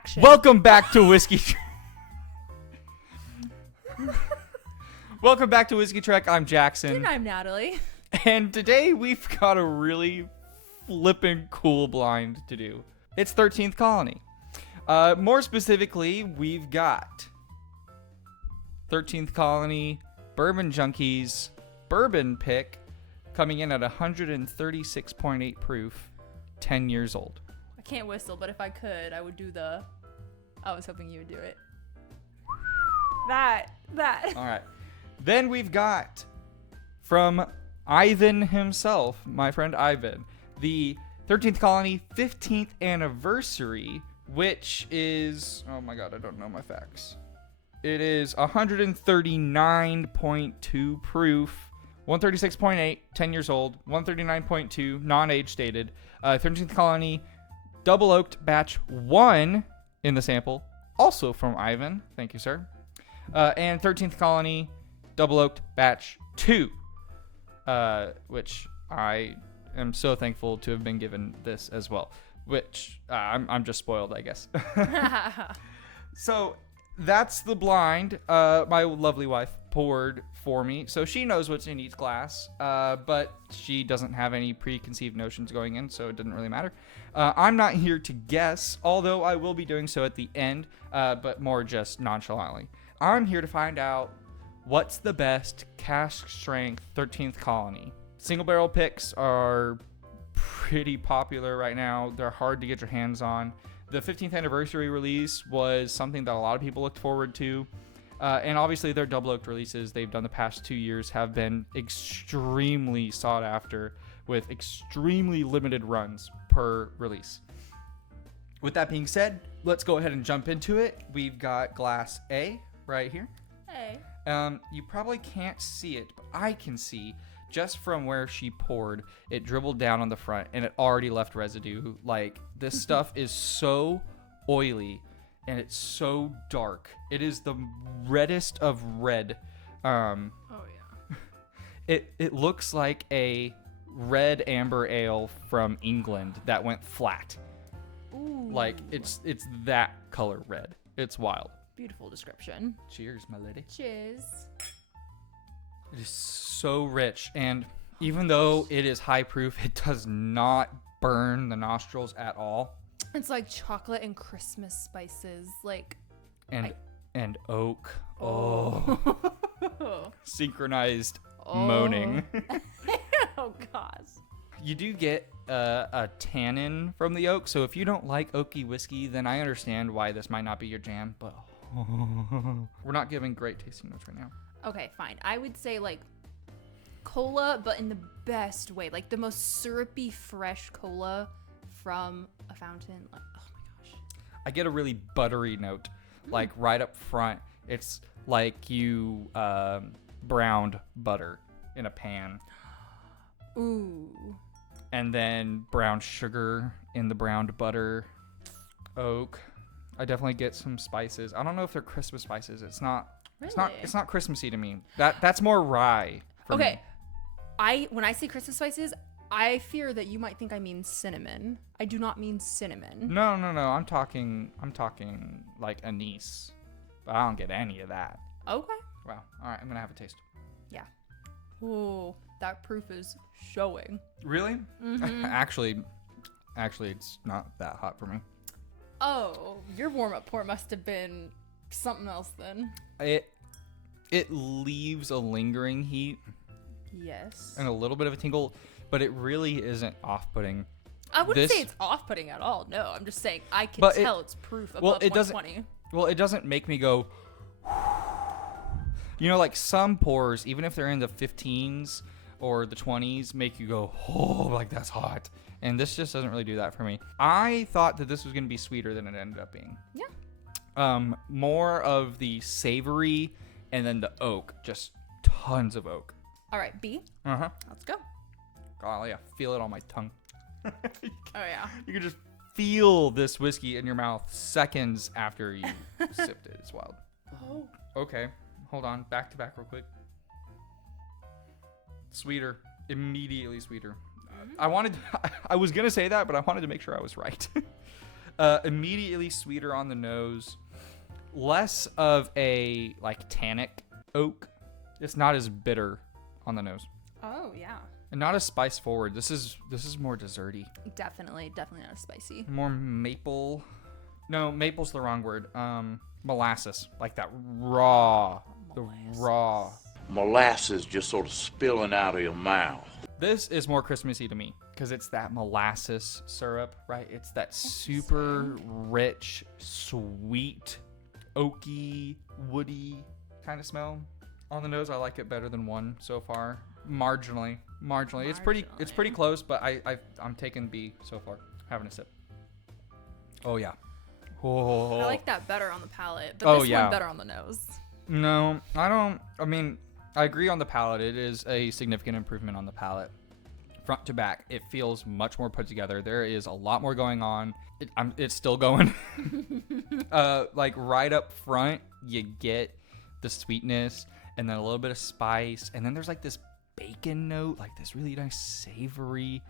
action. Welcome back to Whiskey. Welcome back to Whiskey Trek. I'm Jackson. And I'm Natalie. And today we've got a really flippin' cool blind to do. It's 13th Colony. More specifically, we've got 13th Colony Bourbon Junkies bourbon pick coming in at 136.8 proof, 10 years old. I can't whistle, but if I could, I would do the... I was hoping you would do it. That. All right. Then we've got from Ivan himself, my friend Ivan, the 13th Colony 15th anniversary, which is, oh my god, I don't know my facts. It is 139.2 proof, 136.8, 10 years old, 139.2, non-age stated, 13th Colony double oaked batch 1 in the sample, also from Ivan, thank you sir, and 13th Colony double oaked batch 2, which I am so thankful to have been given this as well, which I'm just spoiled, I guess. So that's the blind my lovely wife poured for me, so she knows what's in each glass, but she doesn't have any preconceived notions going in, so it didn't really matter. I'm not here to guess, although I will be doing so at the end, but more just nonchalantly. I'm here to find out what's the best cask strength 13th Colony. Single barrel picks are pretty popular right now. They're hard to get your hands on. The 15th anniversary release was something that a lot of people looked forward to. And obviously their double oaked releases they've done the past 2 years have been extremely sought after with extremely limited runs per release. With that being said, let's go ahead and jump into it. We've got glass A right here. Hey. You probably can't see it, but I can see just from where she poured, it dribbled down on the front and it already left residue. Like, this stuff is so oily and it's so dark. It is the reddest of red. Oh yeah. It looks like a red amber ale from England that went flat. Ooh. Like, it's that color red. It's wild. Beautiful description. Cheers, my lady. Cheers. It is so rich, and even though it is high proof, it does not burn the nostrils at all. It's like chocolate and Christmas spices, like... And oak. Oh. Synchronized moaning. Oh, gosh. You do get a tannin from the oak, so if you don't like oaky whiskey, then I understand why this might not be your jam, but... We're not giving great tasting notes right now. Okay, fine. I would say like cola, but in the best way. Like the most syrupy, fresh cola from a fountain. Like, oh my gosh. I get a really buttery note, like right up front. It's like you browned butter in a pan. Ooh. And then brown sugar in the browned butter. Oak. I definitely get some spices. I don't know if they're Christmas spices. It's not. Really? It's not Christmassy to me. That's more rye. For Okay. me. When I say Christmas spices, I fear that you might think I mean cinnamon. I do not mean cinnamon. No. I'm talking like anise, but I don't get any of that. Okay. Wow. All right, I'm gonna have a taste. Yeah. Ooh, that proof is showing. Really? Mm-hmm. Actually, it's not that hot for me. Oh, your warm-up pour must have been something else then. It leaves a lingering heat. Yes. And a little bit of a tingle, but it really isn't off-putting. I wouldn't say it's off-putting at all. No, I'm just saying I can tell it's proof above 120. Well, it doesn't make me go... You know, like some pours, even if they're in the 15s or the 20s, make you go, oh, like that's hot. And this just doesn't really do that for me. I thought that this was going to be sweeter than it ended up being. Yeah. More of the savory and then the oak. Just tons of oak. All right, B. Uh-huh. Let's go. Golly, I feel it on my tongue. Oh, yeah. You can just feel this whiskey in your mouth seconds after you sipped it. It's wild. Oh. Okay. Hold on. Back to back real quick. Sweeter. Immediately sweeter. I was going to say that, but I wanted to make sure I was right. Immediately sweeter on the nose. Less of a like tannic oak. It's not as bitter on the nose. Oh, yeah. And not as spice forward. This is more desserty. Definitely not as spicy. More maple. No, maple's the wrong word. Molasses. Like that raw. The raw. Molasses just sort of spilling out of your mouth. This is more Christmassy to me because it's that molasses syrup, right? It's that super rich, sweet, oaky, woody kind of smell. On the nose, I like it better than one so far. Marginally. It's pretty close, but I'm taking B so far. Having a sip. Oh yeah. Oh. I like that better on the palate, but this one better on the nose. No, I don't. I mean, I agree on the palate. It is a significant improvement on the palate. Front to back, it feels much more put together. There is a lot more going on. It's still going. Like right up front, you get the sweetness and then a little bit of spice. And then there's like this bacon note, like this really nice savory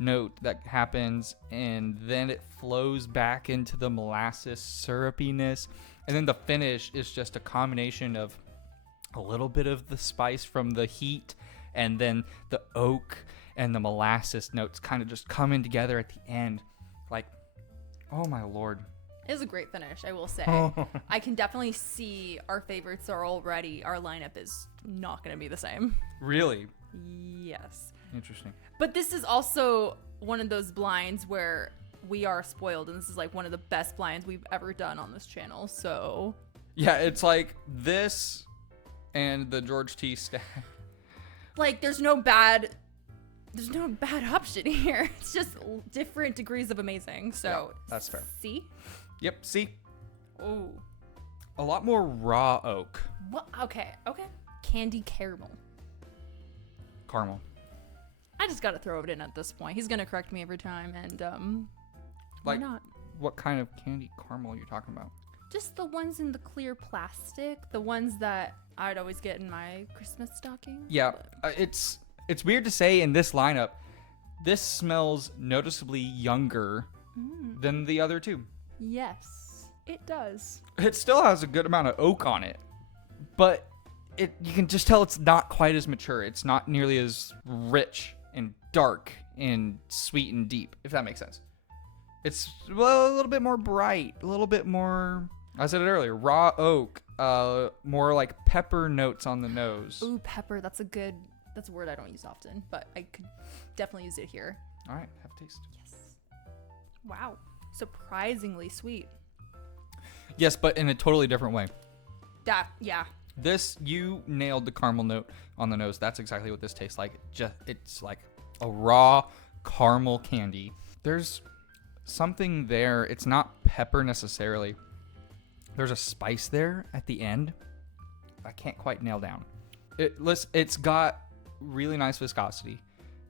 note that happens. And then it flows back into the molasses syrupiness. And then the finish is just a combination of a little bit of the spice from the heat and then the oak and the molasses notes kind of just coming together at the end. Like, oh my Lord. It is a great finish, I will say. I can definitely see our favorites are already, our lineup is not going to be the same. Really? Yes. Interesting. But this is also one of those blinds where we are spoiled, and this is like one of the best blinds we've ever done on this channel, so. Yeah, it's like this and the George T. stack. Like, there's no bad option here. It's just different degrees of amazing. So yeah, that's fair. C? Yep, C. Ooh. A lot more raw oak. What? Okay. Candy caramel. Caramel. I just gotta throw it in at this point. He's gonna correct me every time, and why not? What kind of candy caramel are you talking about? Just the ones in the clear plastic, the ones that I'd always get in my Christmas stocking. Yeah, it's weird to say in this lineup, this smells noticeably younger than the other two. Yes, it does. It still has a good amount of oak on it, but you can just tell it's not quite as mature. It's not nearly as rich and dark and sweet and deep, if that makes sense. It's a little bit more bright, a little bit more, I said it earlier, raw oak, more like pepper notes on the nose. Ooh, pepper, that's a word I don't use often, but I could definitely use it here. All right, have a taste. Yes. Wow, surprisingly sweet. Yes, but in a totally different way. Yeah. This, you nailed the caramel note on the nose. That's exactly what this tastes like. It's like a raw caramel candy. There's something there. It's not pepper necessarily. There's a spice there at the end I can't quite nail down. It's got really nice viscosity.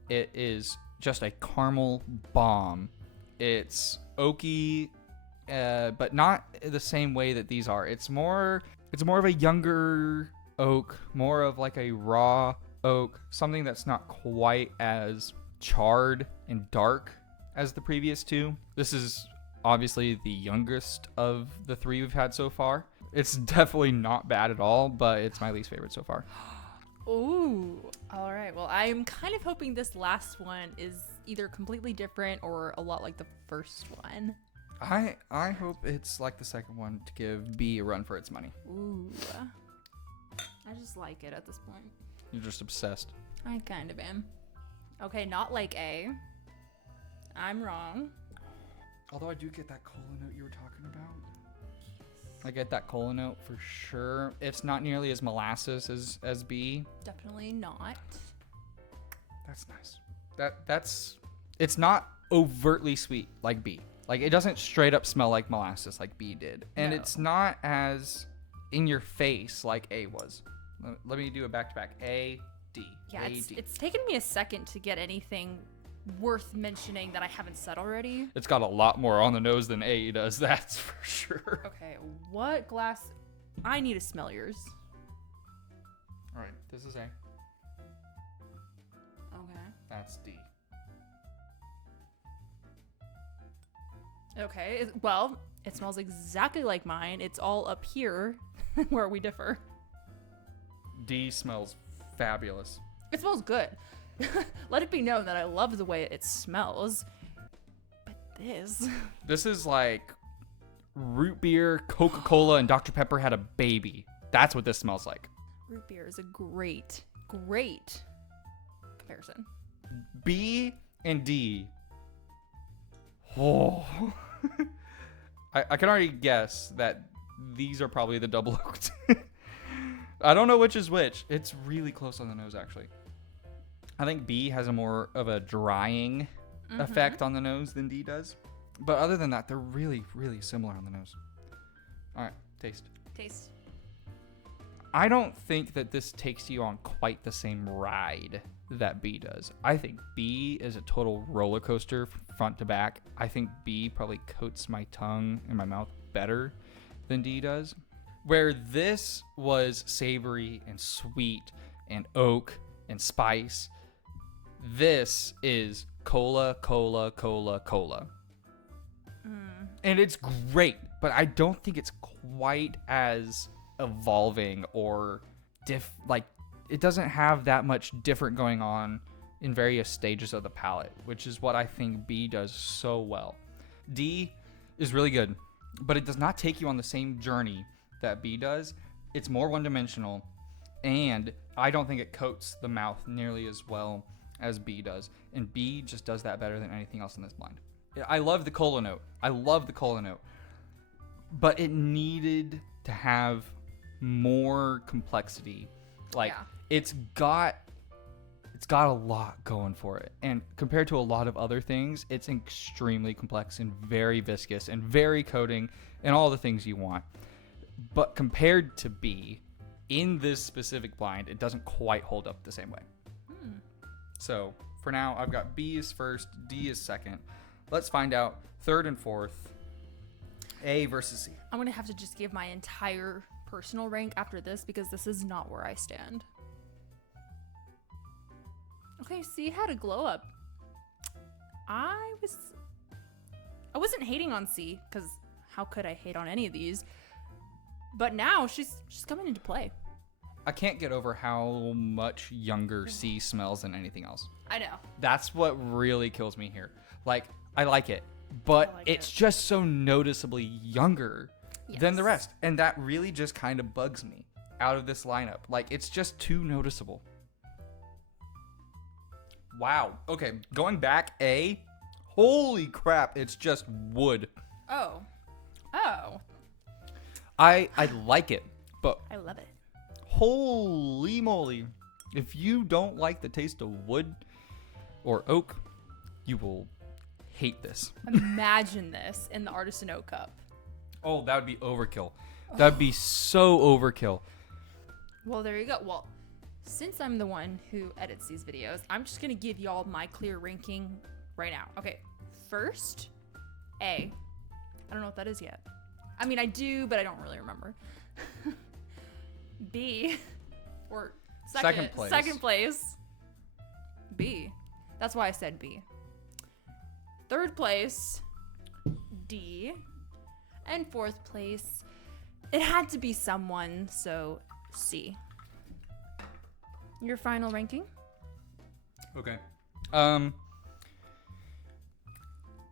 It is just a caramel bomb. It's oaky, but not the same way that these are. It's more of a younger oak, more of like a raw oak, something that's not quite as charred and dark as the previous two. This is obviously the youngest of the three we've had so far. It's definitely not bad at all, but it's my least favorite so far. Ooh, all right. Well, I'm kind of hoping this last one is either completely different or a lot like the first one. I hope it's like the second one to give B a run for its money. Ooh. I just like it at this point. You're just obsessed. I kind of am. Okay, not like A. I'm wrong. Although I do get that cola note you were talking about. I get that cola note for sure. It's not nearly as molasses as B. Definitely not. That's nice. It's not overtly sweet like B. Like, it doesn't straight up smell like molasses like B did. And No. It's not as in your face like A was. Let me do a back-to-back. A, D. Yeah, A, D. it's taken me a second to get anything worth mentioning that I haven't said already. It's got a lot more on the nose than A does, that's for sure. Okay, what glass? I need to smell yours. All right, this is A. Okay. That's D. Okay. Well, it smells exactly like mine. It's all up here where we differ. D smells fabulous. It smells good. Let it be known that I love the way it smells. But This is like root beer, Coca-Cola, and Dr. Pepper had a baby. That's what this smells like. root beer is a great comparison. B and D. Oh. I can already guess that these are probably the double oaked. I don't know which is which. It's really close on the nose, actually. I think B has a more of a drying effect on the nose than D does. But other than that, they're really, really similar on the nose. All right, taste. Taste. I don't think that this takes you on quite the same ride that B does. I think B is a total roller coaster front to back. I think B probably coats my tongue and my mouth better than D does. Where this was savory and sweet and oak and spice, this is cola, cola, cola, cola. And it's great, but I don't think it's quite as evolving or it doesn't have that much different going on in various stages of the palate, which is what I think B does so well. D is really good, but it does not take you on the same journey that B does. It's more one-dimensional, and I don't think it coats the mouth nearly as well as B does, and B just does that better than anything else in this blend. I love the cola note. But it needed to have more complexity. It's got a lot going for it, and compared to a lot of other things, it's extremely complex and very viscous and very coating and all the things you want. But compared to B, in this specific blind, it doesn't quite hold up the same way. So for now, I've got B is first, D is second. Let's find out third and fourth, A versus C. I'm going to have to just give my entire personal rank after this because this is not where I stand. Okay, C had a glow up. I wasn't hating on C because how could I hate on any of these? But now she's coming into play. I can't get over how much younger C smells than anything else. I know. That's what really kills me here. Like, I like it, but it's just so noticeably younger than the rest. And that really just kind of bugs me out of this lineup. Like, it's just too noticeable. Wow. Okay, going back, A. Holy crap, it's just wood. Oh. I like it, but I love it. holy moly. If you don't like the taste of wood or oak, you will hate this. Imagine this in the Artisan Oak Cup. Oh, that would be overkill. That would be so overkill. Well, there you go. Well, since I'm the one who edits these videos, I'm just going to give y'all my clear ranking right now. Okay, first, A. I don't know what that is yet. I mean, I do, but I don't really remember. B, or second place, B. That's why I said B. Third place, D. And fourth place, it had to be someone, so C. Your final ranking? Okay.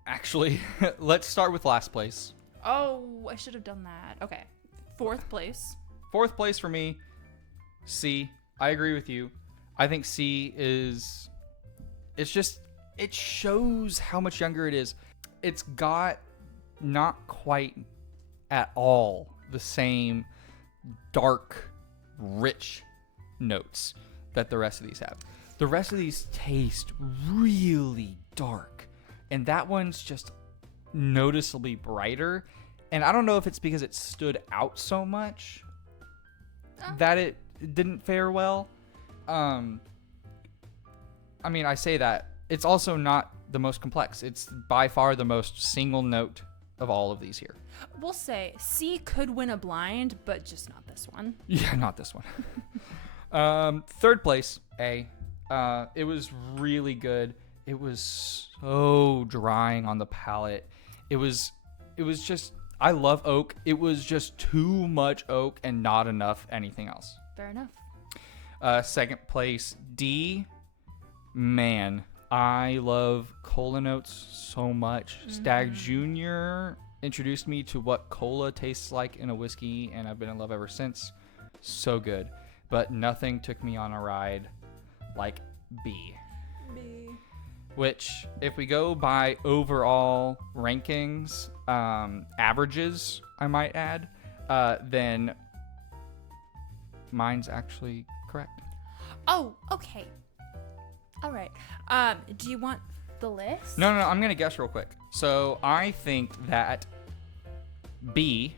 Actually, let's start with last place. Oh, I should have done that. Okay. Fourth place. Fourth place for me, C. I agree with you. I think C is... It shows how much younger it is. It's got not quite at all the same dark, rich notes that the rest of these have. The rest of these taste really dark, and that one's just noticeably brighter. And I don't know if it's because it stood out so much that it didn't fare well. I mean, I say that. It's also not the most complex. It's by far the most single note of all of these here. We'll say C could win a blind, but just not this one. Yeah, not this one. Third place, A. It was really good. It was so drying on the palate. It was it was just, I love oak. It was just too much oak and not enough anything else. Fair enough. Second place, D. Man, I love cola notes so much. Stag Jr. introduced me to what cola tastes like in a whiskey, and I've been in love ever since. So good. But nothing took me on a ride like B. Which, if we go by overall rankings, averages, I might add, then mine's actually correct. Oh, okay. All right. Do you want the list? No, I'm going to guess real quick. So I think that B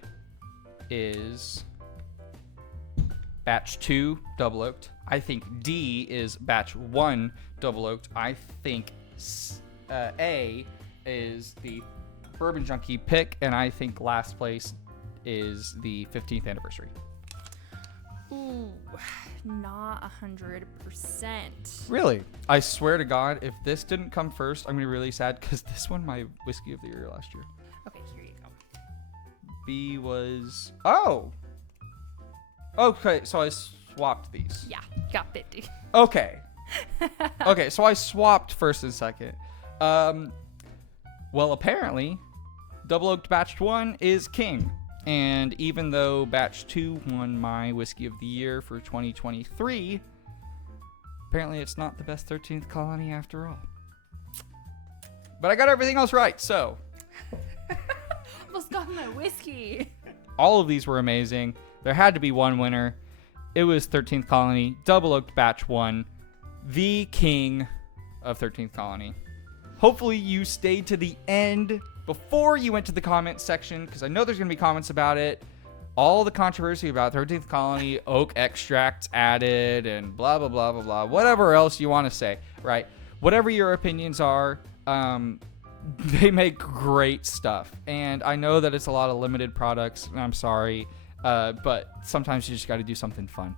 is batch 2 double oaked. I think D is batch 1 double oaked. I think A is the Bourbon Junkie pick, and I think last place is the 15th anniversary. Ooh, not 100%. Really? I swear to God, if this didn't come first, I'm going to be really sad because this won my whiskey of the year last year. Okay, here you go. B was... Oh! Okay, so I swapped these. Yeah, got 50. Okay. Okay, so I swapped first and second. Well, apparently, double oaked batch 1 is king. And even though batch 2 won my whiskey of the year for 2023, apparently it's not the best 13th colony after all. But I got everything else right, so. Almost got my whiskey. All of these were amazing. There had to be one winner. It was 13th colony, double oaked batch 1, the king of 13th colony. Hopefully you stayed to the end before you went to the comment section, because I know there's going to be comments about it. All the controversy about 13th colony, oak extracts added, and blah, blah, blah, blah, blah. Whatever else you want to say, right? Whatever your opinions are, they make great stuff. And I know that it's a lot of limited products, and I'm sorry, but sometimes you just got to do something fun.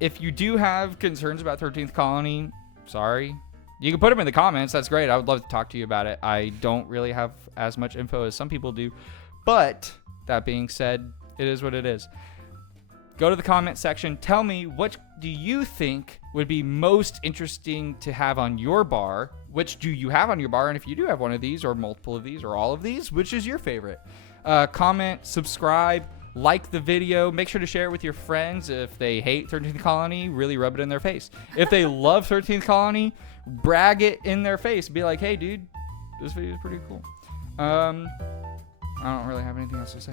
If you do have concerns about 13th colony, sorry. You can put them in the comments. That's great. I would love to talk to you about it. I don't really have as much info as some people do. But that being said, it is what it is. Go to the comment section. Tell me, what do you think would be most interesting to have on your bar? Which do you have on your bar? And if you do have one of these or multiple of these or all of these, which is your favorite? Comment, subscribe, like the video. Make sure to share it with your friends. If they hate 13th Colony, really rub it in their face. If they love 13th Colony, brag it in their face. Be like, hey, dude, this video is pretty cool. I don't really have anything else to say.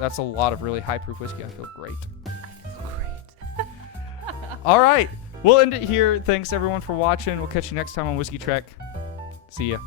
That's a lot of really high proof whiskey. I feel great. All right. We'll end it here. Thanks, everyone, for watching. We'll catch you next time on Whiskey Trek. See ya.